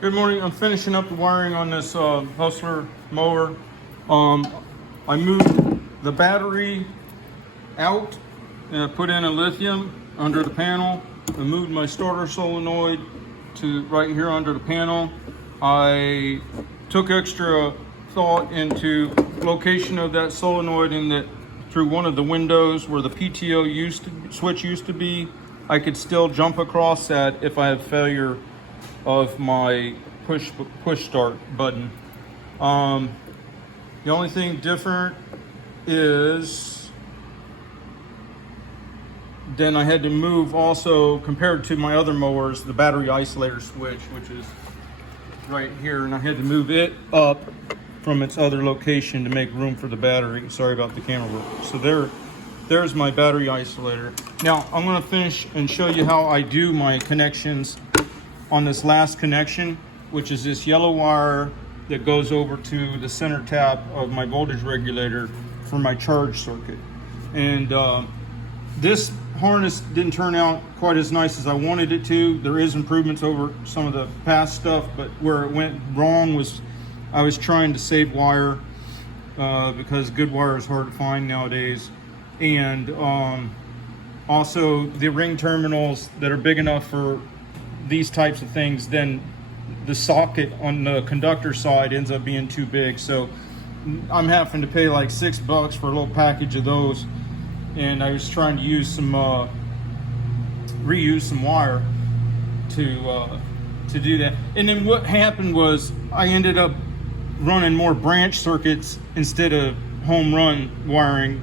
Good morning. I'm finishing up the wiring on this Hustler mower. I moved the battery out and I put in a lithium under the panel. I moved my starter solenoid to right here under the panel. I took extra thought into location of that solenoid in that through one of the windows where the PTO switch used to be. I could still jump across that if I have failure of my push start button. The only thing different is then I had to move also, compared to my other mowers, the battery isolator switch, which is right here, and I had to move it up from its other location to make room for the battery. Sorry about the camera work. So there's my battery isolator. Now I'm going to finish and show you how I do my connections on this last connection, which is this yellow wire that goes over to the center tap of my voltage regulator for my charge circuit. And this harness didn't turn out quite as nice as I wanted it to. There is improvements over some of the past stuff, but where it went wrong was I was trying to save wire because good wire is hard to find nowadays. And also the ring terminals that are big enough for these types of things, then the socket on the conductor side ends up being too big. So I'm having to pay like $6 for a little package of those. And I was trying to use some, reuse some wire to do that. And then what happened was I ended up running more branch circuits instead of home run wiring.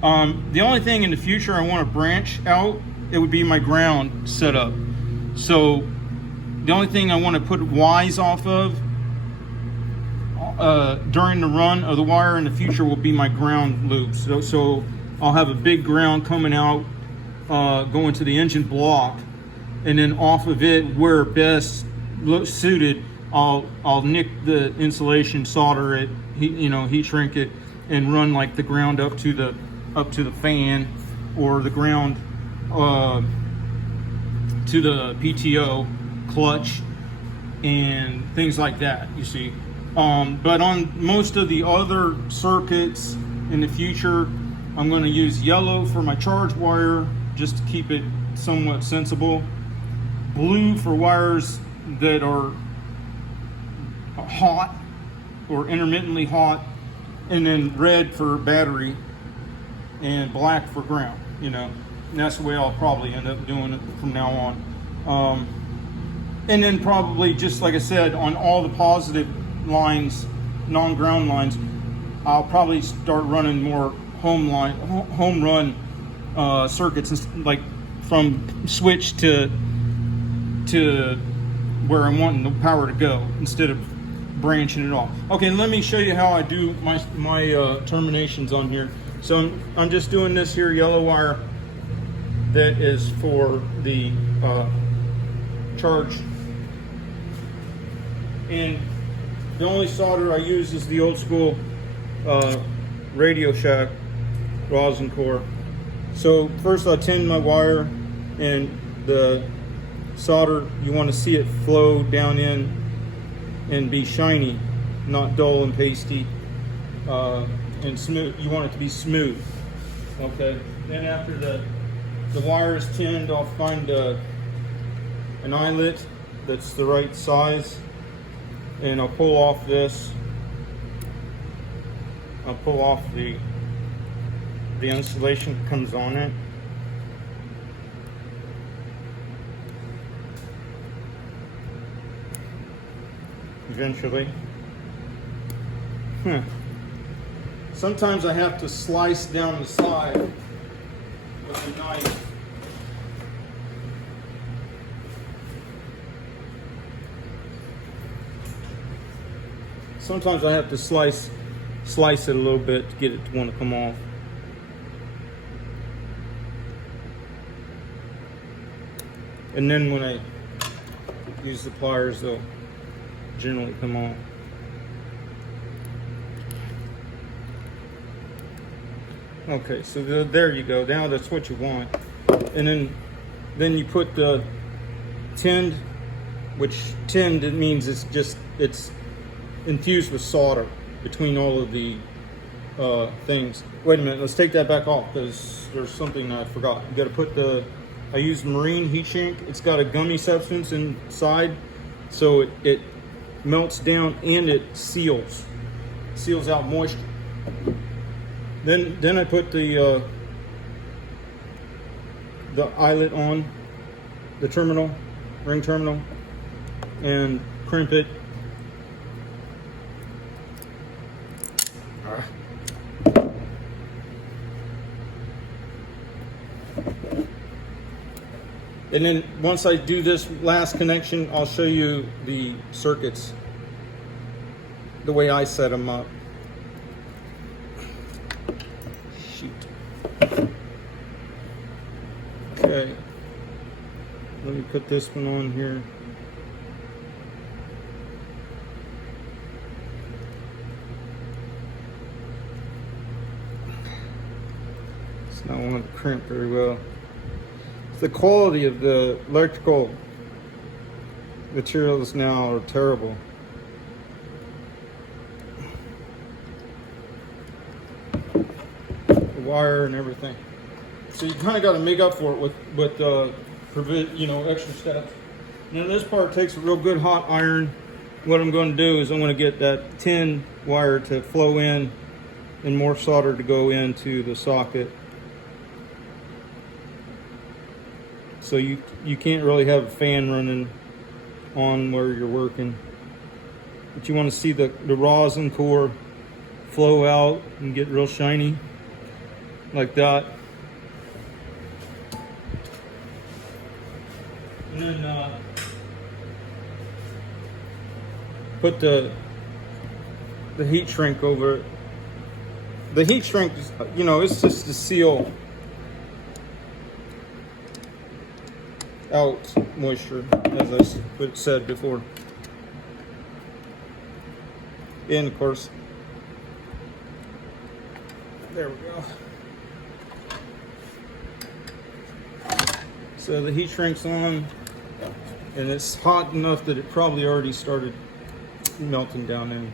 The only thing in the future I want to branch out, it would be my ground setup. So the only thing I want to put Ys off of during the run of the wire in the future will be my ground loops. So I'll have a big ground coming out, going to the engine block, and then off of it, where best suited, I'll nick the insulation, solder it, heat shrink it, and run like the ground up to the fan, or the ground to the PTO clutch and things like that, you see. But on most of the other circuits in the future, I'm going to use yellow for my charge wire just to keep it somewhat sensible, blue for wires that are hot or intermittently hot, and then red for battery, and black for ground, and that's the way I'll probably end up doing it from now on. And then probably, just like I said, on all the positive lines, non-ground lines, I'll probably start running more home run circuits, like from switch to where I'm wanting the power to go, instead of branching it off. Okay, let me show you how I do my terminations on here. So I'm just doing this here yellow wire that is for the charge, and the only solder I use is the old school Radio Shack rosin core. So first I tin my wire, and the solder, you want to see it flow down in and be shiny, not dull and pasty, and smooth. You want it to be smooth. Okay, then after the wire is tinned, I'll find an eyelet that's the right size, and I'll pull off this. I'll pull off the insulation that comes on it. Eventually. Sometimes I have to slice down the side with a knife. Sometimes I have to slice it a little bit to get it to want to come off. And then when I use the pliers, they'll generally come off. Okay, so there you go. Now that's what you want. And then you put the tinned which tinned, it means it's infused with solder between all of the things. Wait a minute, let's take that back off because there's something I forgot. You got to put I used marine heat shrink. It's got a gummy substance inside, so it melts down and it seals out moisture. Then I put the eyelet on the terminal, ring terminal, and crimp it. And then once I do this last connection, I'll show you the circuits, the way I set them up. Shoot. Okay. Let me put this one on here. It's not wanting to crimp very well. The quality of the electrical materials now are terrible. The wire and everything. So you kind of got to make up for it with extra steps. Now this part takes a real good hot iron. What I'm going to do is I'm going to get that tin wire to flow in and more solder to go into the socket. So you can't really have a fan running on where you're working. But you want to see the rosin core flow out and get real shiny like that. And then put the heat shrink over it. The heat shrink, it's just to seal out moisture, as I said before. And of course, there we go. So the heat shrink's on, and it's hot enough that it probably already started melting down in.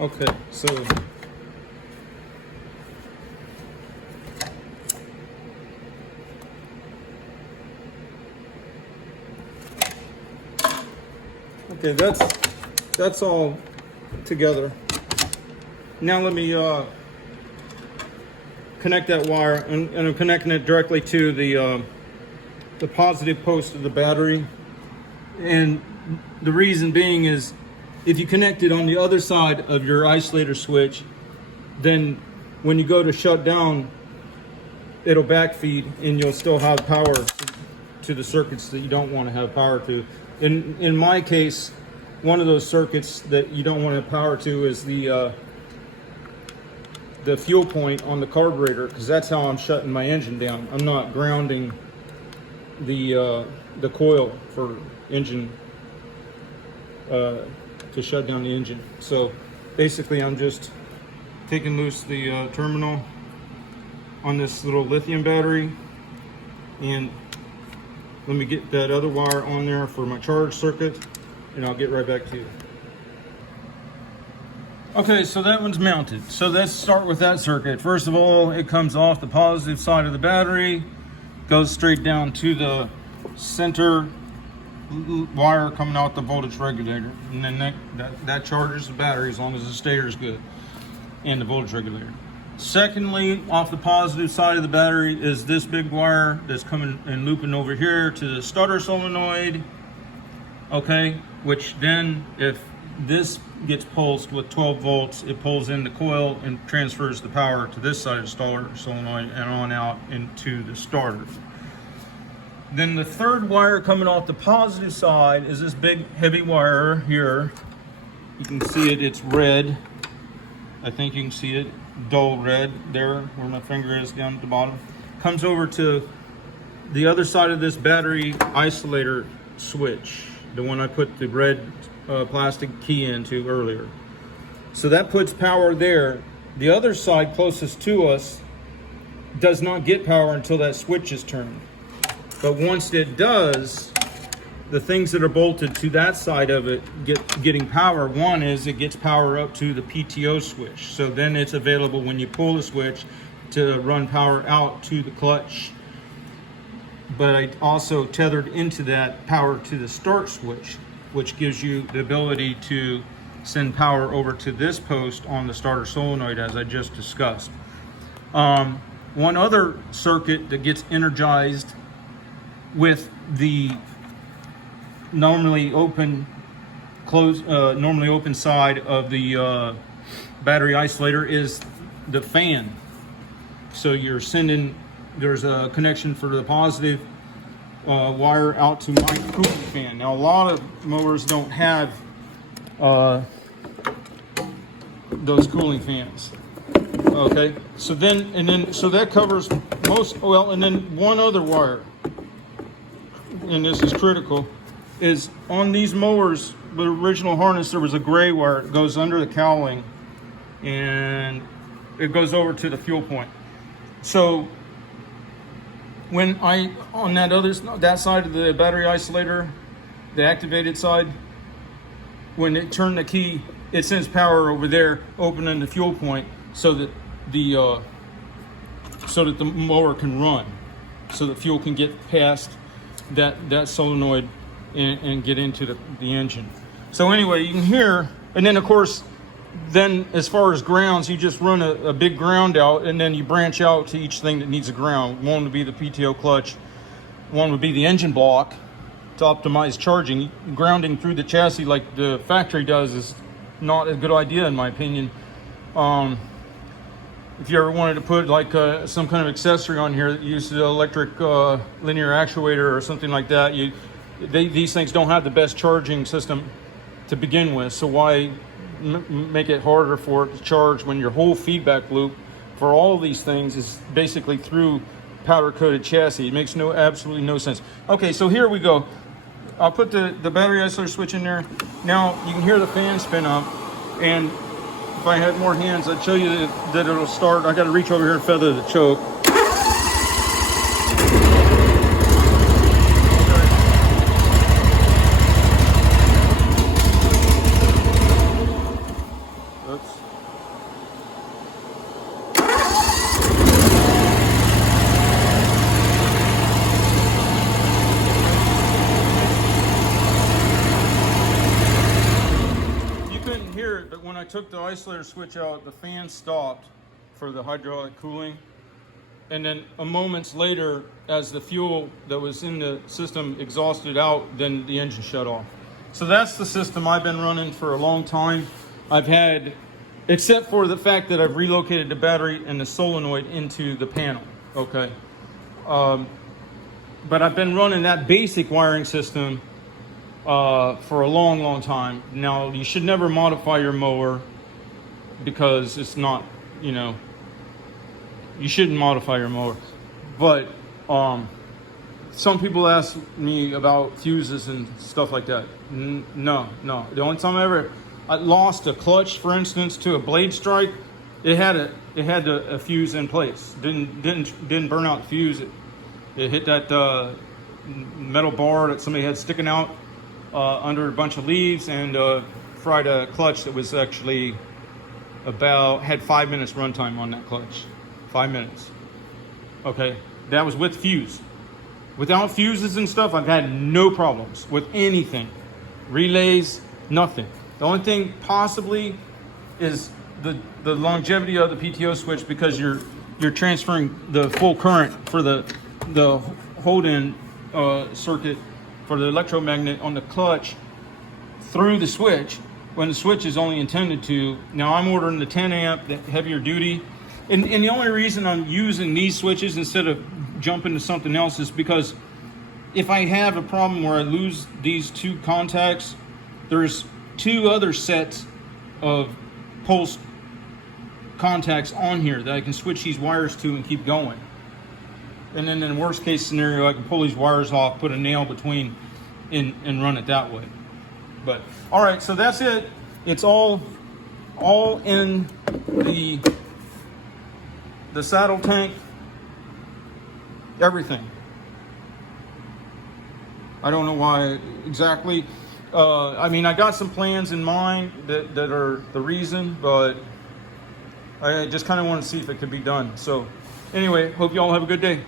Okay, so okay, that's all together. Now let me connect that wire, and I'm connecting it directly to the positive post of the battery. And the reason being is, if you connect it on the other side of your isolator switch, then when you go to shut down, it'll backfeed and you'll still have power to the circuits that you don't want to have power to. In my case, one of those circuits that you don't want to have power to is the fuel point on the carburetor, because that's how I'm shutting my engine down. I'm not grounding the coil for engine to shut down the engine. So basically I'm just taking loose the terminal on this little lithium battery, and let me get that other wire on there for my charge circuit, and I'll get right back to you. Okay, so that one's mounted. So let's start with that circuit. First of all, it comes off the positive side of the battery, goes straight down to the center wire coming out the voltage regulator, and then that charges the battery as long as the stator is good, and the voltage regulator. Secondly, off the positive side of the battery is this big wire that's coming and looping over here to the starter solenoid. Okay, which then, if this gets pulsed with 12 volts, it pulls in the coil and transfers the power to this side of the starter solenoid and on out into the starter. Then the third wire coming off the positive side is this big heavy wire here. You can see it, it's red. I think you can see it, dull red there where my finger is down at the bottom. Comes over to the other side of this battery isolator switch, the one I put the red plastic key into earlier. So that puts power there. The other side closest to us does not get power until that switch is turned. But once it does, the things that are bolted to that side of it getting power. One is it gets power up to the PTO switch. So then it's available when you pull the switch to run power out to the clutch. But I also tethered into that power to the start switch, which gives you the ability to send power over to this post on the starter solenoid, as I just discussed. One other circuit that gets energized with the normally open side of the battery isolator is the fan. So you're sending, there's a connection for the positive wire out to my cooling fan. Now a lot of mowers don't have those cooling fans. Okay, so so that covers most, well, and then one other wire, and this is critical, is on these mowers, the original harness, there was a gray wire. It goes under the cowling and it goes over to the fuel point. So when on that side of the battery isolator, the activated side, when it turned the key, it sends power over there, opening the fuel point so that the mower can run, so the fuel can get past that solenoid and get into the engine. So anyway, you can hear, and then of course, then as far as grounds, you just run a big ground out, and then you branch out to each thing that needs a ground. One would be the PTO clutch, one would be the engine block to optimize charging. Grounding through the chassis like the factory does is not a good idea in my opinion. If you ever wanted to put like some kind of accessory on here that uses an electric linear actuator or something like that, these things don't have the best charging system to begin with, so why make it harder for it to charge when your whole feedback loop for all of these things is basically through powder coated chassis? It makes absolutely no sense. Okay, so here we go. I'll put the battery isolator switch in there. Now you can hear the fan spin up, and if I had more hands, I'd show you that it'll start. I got to reach over here and feather the choke. But when I took the isolator switch out, the fan stopped for the hydraulic cooling. And then a moments later, as the fuel that was in the system exhausted out, then the engine shut off. So that's the system I've been running for a long time. I've had, except for the fact that I've relocated the battery and the solenoid into the panel, okay? But I've been running that basic wiring system for a long time. Now, you should never modify your mower because it's not, you shouldn't modify your mower. But some people ask me about fuses and stuff like that. No. The only time I lost a clutch, for instance, to a blade strike, it had a fuse in place. Didn't burn out the fuse. It hit that metal bar that somebody had sticking out under a bunch of leaves, and fried a clutch that was actually had 5 minutes runtime on that clutch. 5 minutes. Okay, that was with fuse. Without fuses and stuff, I've had no problems with anything. Relays, nothing. The only thing possibly is the longevity of the PTO switch, because you're transferring the full current for the hold-in circuit for the electromagnet on the clutch through the switch, when the switch is only intended to. Now I'm ordering the 10 amp, the heavier duty, and the only reason I'm using these switches instead of jumping to something else is because if I have a problem where I lose these two contacts, there's two other sets of pulse contacts on here that I can switch these wires to and keep going. And then in the worst case scenario, I can pull these wires off, put a nail between, and run it that way. But all right, so that's it. It's all in the saddle tank everything. I don't know why exactly. I mean, I got some plans in mind that are the reason, but I just kind of want to see if it could be done. So anyway, hope you all have a good day.